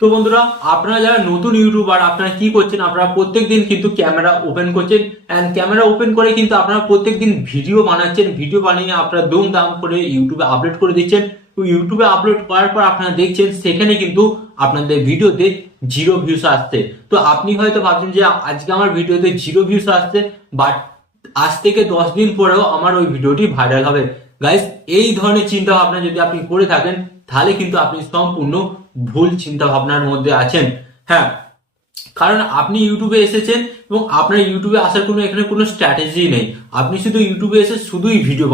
তো বন্ধুরা, আপনারা যারা নতুন ইউটিউবার আপনারা কি করছেন, আপনারা প্রত্যেকদিন কিন্তু ক্যামেরা ওপেন করছেন এন্ড ক্যামেরা ওপেন করে কিন্তু আপনারা প্রত্যেকদিন ভিডিও বানাচ্ছেন, ভিডিও বানিয়ে আপনারা দাম করে ইউটিউবে আপলোড করে দিচ্ছেন। তো ইউটিউবে আপলোড করার পর আপনারা দেখছেন সেখানে কিন্তু আপনাদের ভিডিওতে জিরো ভিউস আসছে। তো আপনি হয়তো ভাবছেন যে আজকে আমার ভিডিওতে জিরো ভিউস আসছে, বাট আজ থেকে 10 দিন পরেও আমার ওই ভিডিওটি ভাইরাল হবে। গাইস, এই ধরনের চিন্তা ভাবনা যদি আপনি করে থাকেন তাহলে কিন্তু আপনি সম্পূর্ণ ভুল চিন্তা ভাবনার মধ্যে আছেন। হ্যাঁ, কারণ আপনি ইউটিউবে এসেছেন এবং আপনার ইউটিউবে আসার কোনো এখানে কোনো স্ট্র্যাটেজি নেই। আপনি শুধু ইউটিউবে এসে শুধুই ভিডিও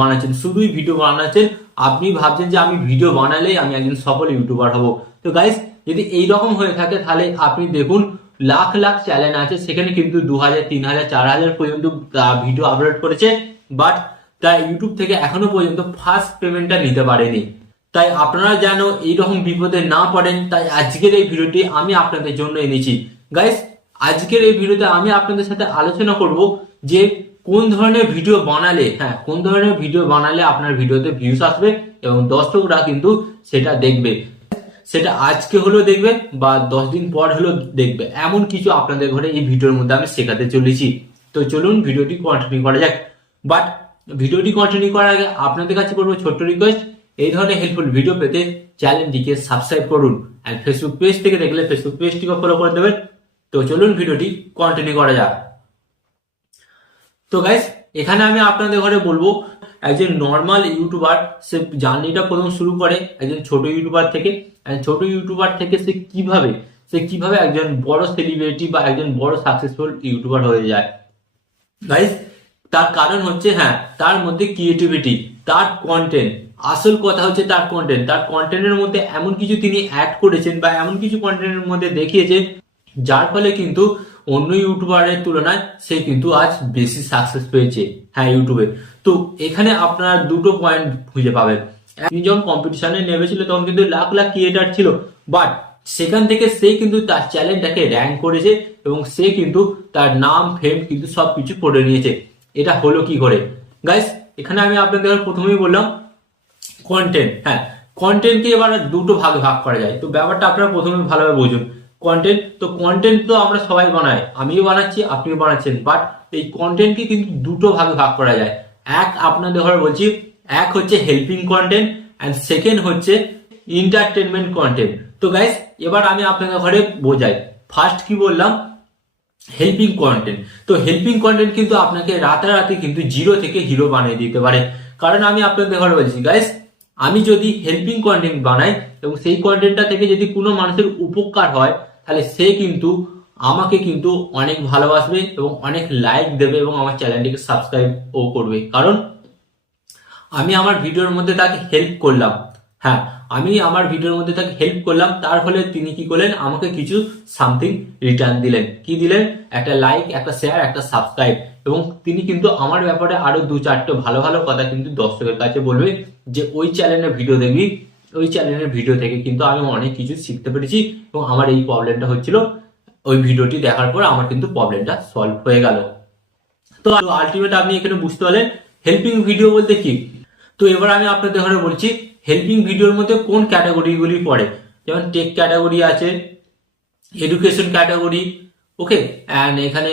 বানাচ্ছেন। আপনি ভাবছেন যে আমি ভিডিও বানালেই আমি একজন সফল ইউটিউবার হব। তো গাইস, যদি এই রকম হয়ে থাকে তাহলে আপনি দেখুন লাখ লাখ চ্যানেল আছে, সেখানে কিন্তু 2000, 3000, 4000 পর্যন্ত ভিডিও আপলোড করেছে, বাট তার ইউটিউব থেকে এখনো পর্যন্ত ফার্স্ট পেমেন্টটা নিতে পারেনি। তাই আপনারা যেন এইরকম বিপদে না পড়েন, তাই আজকের এই ভিডিওটি আমি আপনাদের জন্য এনেছি। গাইস, আজকের এই ভিডিওতে আমি আপনাদের সাথে আলোচনা করব যে কোন ধরনের ভিডিও বানালে, কোন ধরনের ভিডিও বানালে আপনার ভিডিওতে ভিউজ আসবে এবং দর্শকরা কিন্তু সেটা দেখবে। সেটা আজকে হলেও দেখবে বা 10 দিন পর হলেও দেখবে, এমন কিছু আপনাদের ঘরে এই ভিডিওর মধ্যে আমি শেখাতে চলেছি। তো চলুন ভিডিওটি কন্টিনিউ করা যাক। বাট ভিডিওটি কন্টিনিউ করার আগে আপনাদের কাছে করবো ছোট্ট রিকোয়েস্ট, এই ধরনের হেল্পফুল ভিডিও পেতে চ্যানেলটিকে সাবস্ক্রাইব করুন আর ফেসবুক পেজ থেকে দেখলে ফেসবুক পেজটিকে ফলো করে দেবেন। তো চলুন ভিডিওটি কন্টিনিউ করা যাক। তো গাইস, এখানে আমি আপনাদের ঘরে বলবো একজন নর্মাল ইউটিউবার সে জার্নিটা প্রথম শুরু করে একজন ছোট ইউটিউবার থেকে। ছোট ইউটিউবার থেকে সে কিভাবে একজন বড় সেলিব্রিটি বা একজন বড় সাকসেসফুল ইউটিউবার হয়ে যায়। গাইস, তার কারণ হচ্ছে তার মধ্যে ক্রিয়েটিভিটি, তার কন্টেন্ট। আসল কথা হচ্ছে তার কন্টেন্টের মধ্যে এমন কিছু তিনি অ্যাড করেছেন বা এমন কিছু কন্টেন্টের মধ্যে দেখিয়েছেন যার ফলে কিন্তু অন্য ইউটিউবারের তুলনায় সে কিন্তু আজ বেশি সাকসেস পেয়েছে ইউটিউবে। তো এখানে আপনারা দুটো পয়েন্ট খুঁজে পাবেন। তিনি যখন কম্পিটিশনে নেমেছিল তখন কিন্তু লাখ লাখ ক্রিয়েটার ছিল, বাট সেখান থেকে সে কিন্তু তার চ্যানেলটাকে র্যাঙ্ক করেছে এবং সে কিন্তু তার নাম ফেম কিন্তু সবকিছু করে নিয়েছে। এটা হলো কি করে? গাইস, এখানে আমি আপনাদের প্রথমেই বললাম কন্টেন্ট। কন্টেন্টকে এবার দুটো ভাগে ভাগ করা যায়। তো ব্যাপারটা আপনারা প্রথমে ভালোভাবে বুঝুন। কন্টেন্ট তো আমরা সবাই বানাই, আমিও বানাচ্ছি, আপনিও বানাচ্ছেন, বাট এই কন্টেন্টকে কিন্তু দুটো ভাগে ভাগ করা যায়। আপনাদের ঘরে বলছি, এক হচ্ছে হেল্পিং কন্টেন্ট অ্যান্ড সেকেন্ড হচ্ছে এন্টারটেনমেন্ট কন্টেন্ট। তো গাইস, এবার আমি আপনাদের ঘরে বোঝাই। ফার্স্ট কি বললাম? Helping content. তো হেল্পিং কন্টেন্ট কিন্তু আপনাকে রাতারাতি কিন্তু জিরো থেকে হিরো বানিয়ে দিতে পারে। কারণ আমি আপনাদের ঘরে বলছি গাইস, আমি যদি হেল্পিং কন্টেন্ট বানাই এবং সেই কন্টেন্টটা থেকে যদি কোনো মানুষের উপকার হয় তাহলে সে কিন্তু আমাকে কিন্তু অনেক ভালোবাসবে এবং অনেক লাইক দেবে এবং আমার চ্যানেলটিকে সাবস্ক্রাইবও করবে। কারণ আমি আমার ভিডিওর মধ্যে তাকে হেল্প করলাম। আমি আমার ভিডিওর মধ্যে তাকে হেল্প করলাম, তার ফলে তিনি কি করলেন? আমাকে কিছু সামথিং রিটার্ন দিলেন। কি দিলেন? একটা লাইক, একটা শেয়ার, একটা সাবস্ক্রাইব। এবং তিনি কিন্তু আমার ব্যাপারে আরো 2-4টে ভালো ভালো কথা কিন্তু দর্শকের কাছে বলবে যে ওই চ্যানেলের ভিডিও দেখবি, ওই চ্যানেলের ভিডিও থেকে কিন্তু আমি অনেক কিছু শিখতে পেরেছি এবং আমার এই প্রবলেমটা হচ্ছিল, ওই ভিডিওটি দেখার পর আমার কিন্তু প্রবলেমটা সলভ হয়ে গেল। তো আলটিমেট আপনি এখানে বুঝতে পারলেন হেল্পিং ভিডিও বলতে কি। তো এবার আমি আপনাদের ঘরে বলছি হেল্পিং ভিডিওর মধ্যে কোন ক্যাটাগরিগুলি পড়ে। যেমন টেক ক্যাটাগরি আছে, এডুকেশন ক্যাটাগরি, ওকে, অ্যান্ড এখানে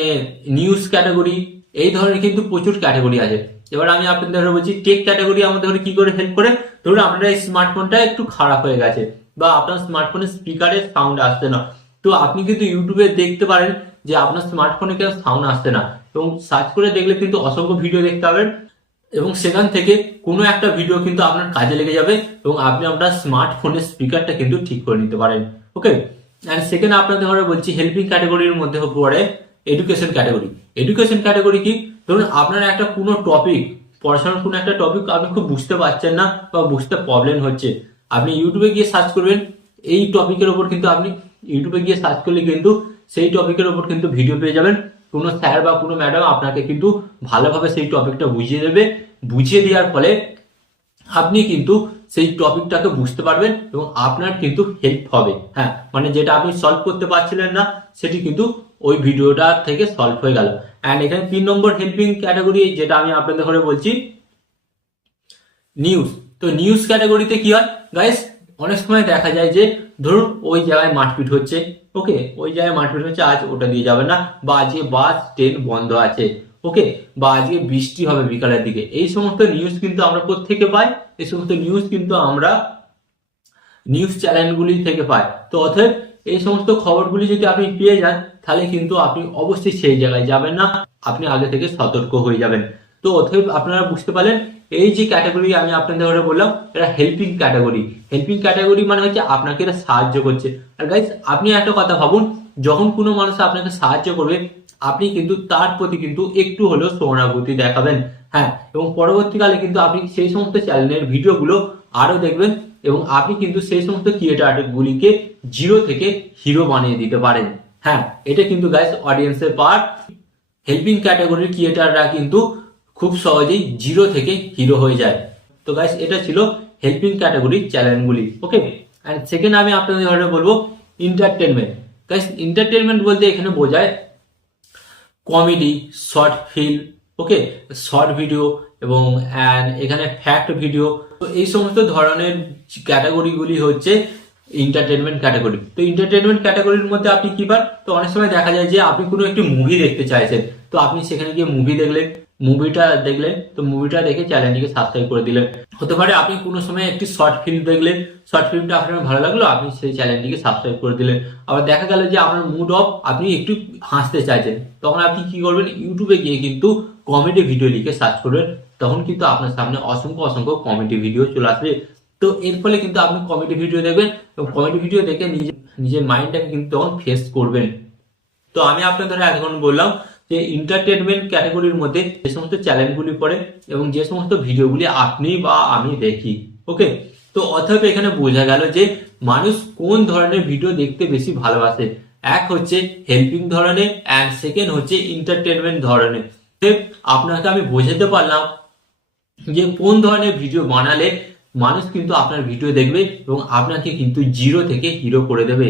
নিউজ ক্যাটাগরি, এই ধরনের কিন্তু প্রচুর ক্যাটাগরি আছে। এবার আমি আপনাদের ঘরে বলছি টেক ক্যাটাগরি আমাদের ঘরে কি করে হেল্প করে। ধরুন আপনার এই স্মার্টফোনটা একটু খারাপ হয়ে গেছে বা আপনার স্মার্টফোনের স্পিকারের সাউন্ড আসছে না, তো আপনি কিন্তু ইউটিউবে দেখতে পারেন যে আপনার স্মার্টফোনে কেন সাউন্ড আসছে না, এবং সার্চ করে দেখলে কিন্তু অসংখ্য ভিডিও দেখতে পাবেন এবং সেখান থেকে কোনো একটা ভিডিও কিন্তু আপনার কাজে লেগে যাবে এবং আপনি আপনার স্মার্টফোনের স্পিকারটা কিন্তু ঠিক করে নিতে পারেন। ওকে, অ্যান্ড সেকেন্ড আপনাদের ঘরে বলছি হেল্পিং ক্যাটাগরির মধ্যে পড়ে এডুকেশন ক্যাটাগরি। এডুকেশন ক্যাটাগরি কি? ধরুন আপনার একটা কোনো টপিক, পড়াশোনার কোনো একটা টপিক আপনি খুব বুঝতে পারছেন না বা বুঝতে প্রবলেম হচ্ছে, আপনি ইউটিউবে গিয়ে সার্চ করবেন এই টপিকের ওপর, কিন্তু আপনি ইউটিউবে গিয়ে সার্চ করলে কিন্তু সেই টপিকের ওপর কিন্তু ভিডিও পেয়ে যাবেন। কোনো স্যার বা কোনো ম্যাডাম আপনাকে কিন্তু ভালোভাবে সেই টপিকটা বুঝিয়ে দেবে। বুঝিয়ে দেওয়ার ফলে আপনি কিন্তু সেই টপিকটাকে বুঝতে পারবেন এবং আপনার কিন্তু হেল্প হবে। মানে যেটা আপনি সলভ করতে পারছিলেন না সেটি কিন্তু ওই ভিডিওটা থেকে সলভ হয়ে গেল। অ্যান্ড এখানে 3 নম্বর হেল্পিং ক্যাটাগরি যেটা আমি আপনাদের ঘরে বলছি নিউজ। তো নিউজ ক্যাটাগরিতে কি হয় গাইস? অনেক সময় দেখা যায় যে ধরুন ওই জায়গায় মারপিট হচ্ছে, ওকে, ওই জায়গায় মারপিট হচ্ছে, আজ ওটা দিয়ে যাবে না, বা আজকে বাস ট্রেন বন্ধ আছে, ওকে, বা আজকে বৃষ্টি হবে বিকালের দিকে। এই সমস্ত নিউজ কিন্তু আমরা কোত্থেকে পাই? এই সমস্ত নিউজ কিন্তু আমরা নিউজ চ্যানেলগুলি থেকে পাই। তো অতএব এই সমস্ত খবরগুলি যদি আপনি পেয়ে যান, তাহলে কিন্তু আপনি অবশ্যই সেই জায়গায় যাবেন না, আপনি আগে থেকে সতর্ক হয়ে যাবেন। তো অতএব আপনারা বুঝতে পারলেন, এই যে ক্যাটাগরি আমি আপনাদের বললাম, এটা হেল্পিং ক্যাটাগরি। হেল্পিং ক্যাটাগরি মানে হচ্ছে আপনাকে এটা সাহায্য করছে। আর গাইস, আপনি একটা কথা ভাবুন, যখন কোনো মানুষ আপনাকে সাহায্য করবে, আপনি কিন্তু তার প্রতি কিন্তু একটু হলেও সহানুভূতি দেখাবেন। হ্যাঁ, এবং পরবর্তীকালে কিন্তু আপনি সেই সমস্ত চ্যানেলের ভিডিওগুলো আরো দেখবেন, এবং আপনি কিন্তু সেই সমস্ত ক্রিয়েটার গুলিকে জিরো থেকে হিরো বানিয়ে দিতে পারেন। হ্যাঁ, এটা কিন্তু গাইস অডিয়েন্সের পার্ট। হেল্পিং ক্যাটাগরির ক্রিয়েটাররা কিন্তু খুব সহজেই জিরো থেকে হিরো হয়ে যায়। তো গাইস, এটা ছিল হেল্পিং ক্যাটাগরির চ্যানেলগুলি। ওকে, এন্ড সেকেন্ড আমি আপনাদের বলবো এন্টারটেনমেন্ট। গাইস, এন্টারটেনমেন্ট বলতে এখানে বোঝায় কমেডি, শর্ট ফিল্ম, ওকে, শর্ট ভিডিও, এবং এখানে ফ্যাক্ট ভিডিও। তো এই সমস্ত ধরনের ক্যাটাগরিগুলি হচ্ছে এন্টারটেনমেন্ট ক্যাটাগরি। তো এন্টারটেনমেন্ট ক্যাটাগরির মধ্যে আপনি কি পান? তো অনেক সময় দেখা যায় যে আপনি কোনো একটি মুভি দেখতে চাইছেন, তো আপনি সেখানে গিয়ে মুভিটা দেখলেন, তো মুভিটা দেখে চ্যানেলটিকে সাবস্ক্রাইব করে দিলেন। হতে পারে আপনি কোনো সময় একটি শর্ট ফিল্ম দেখলেন, শর্ট ফিল্মটা আপনার ভালো লাগলো, আপনি সেই চ্যানেলটিকে সাবস্ক্রাইব করে দিলেন। আবার দেখা গেল যে আপনার মুড অফ, আপনি একটু হাসতে চাইছেন, তখন আপনি কি করবেন? ইউটিউবে গিয়ে কিন্তু কমেডি ভিডিও লিখে সার্চ করবেন, তখন কিন্তু আপনার সামনে অসংখ্য অসংখ্য কমেডি ভিডিও চলে আসবে। তো এর ফলে কিন্তু আপনি কমেডি ভিডিও দেখবেন, এবং কমেডি ভিডিও দেখে নিজের মাইন্ডটাকে কিন্তু তখন ফ্রেশ করবেন। তো আমি আপনাদের এখন বললাম যে এন্টারটেনমেন্ট ক্যাটাগরির মধ্যে যে সমস্ত চ্যানেলগুলি পড়ে এবং যে সমস্ত ভিডিওগুলি আপনি বা আমি দেখি, ওকে। তো অতএব এখানে বোঝা গেল যে মানুষ কোন ধরনের ভিডিও দেখতে বেশি ভালোবাসে। এক হচ্ছে হেল্পিং ধরনের, অ্যান্ড সেকেন্ড হচ্ছে এন্টারটেনমেন্ট ধরনের। আপনাকে আমি বোঝাতে পারলাম যে কোন ধরনের ভিডিও বানালে মানুষ কিন্তু আপনার ভিডিও দেখবে এবং আপনাকে কিন্তু জিরো থেকে হিরো করে দেবে।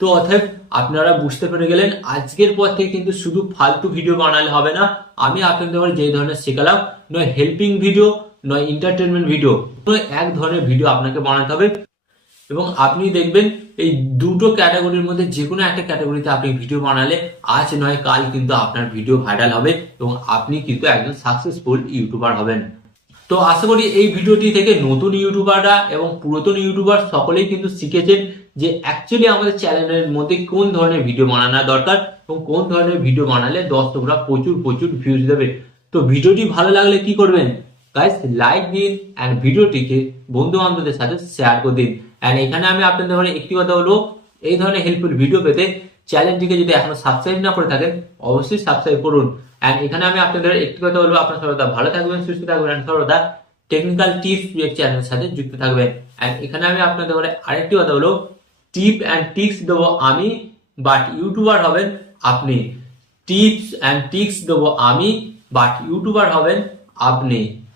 তো অতএব আপনারা বুঝতে পেরে গেলেন, আজকের পর থেকে কিন্তু শুধু ফালতু ভিডিও বানালে হবে না। আমি আপনাদের যে ধরনের শেখালাম, নয় হেল্পিং ভিডিও, নয় এন্টারটেনমেন্ট ভিডিও, এক ধরনের ভিডিও আপনাকে বানাতে হবে, এবং আপনি দেখবেন এই দুটো ক্যাটাগরির মধ্যে যে কোনো একটা ক্যাটাগরিতে আপনি ভিডিও বানালে আজ নয় কাল কিন্তু আপনার ভিডিও ভাইরাল হবে এবং আপনি কিন্তু একজন সাকসেসফুল ইউটিউবার হবেন। তো আশা করি এই ভিডিওটি থেকে নতুন ইউটিউবাররা এবং পুরাতন ইউটিউবার সকলেই কিন্তু শিখেছেন যে অ্যাকচুয়ালি আমাদের চ্যানেলের মধ্যে কোন ধরনের ভিডিও বানানো দরকার এবং কোন ধরনের ভিডিও বানালে দর্শকরা প্রচুর প্রচুর ভিউজ দেবে। তো ভিডিওটি ভালো লাগলে কি করবেন গাইস? লাইক দিন, এন্ড ভিডিওটিকে বন্ধু বান্ধবদের সাথে শেয়ার করে দিন। এন্ড এখানে আমি আপনাদের একটি কথা বলবো, এই ধরনের হেল্পফুল ভিডিও পেতে চ্যানেলটিকে যদি এখনো সাবস্ক্রাইব না করে থাকেন, অবশ্যই সাবস্ক্রাইব করুন। এন্ড এখানে আমি আপনাদের একটি কথা বলবো, আপনার সর্বদা ভালো থাকবেন, সুস্থ থাকবেন, এন্ড সর্বদা টেকনিক্যাল টিপস চ্যানেলের সাথে যুক্ত থাকবেন। এন্ড এখানে আমি আপনাদের আরেকটি কথা বলবো, টিপ অ্যান্ড টিক্স দেবো আমি, বাট ইউটিউবার হবেন আপনি। টিপস অ্যান্ড টিক্স দেবো আমি, বাট ইউটিউবার হবেন আপনি।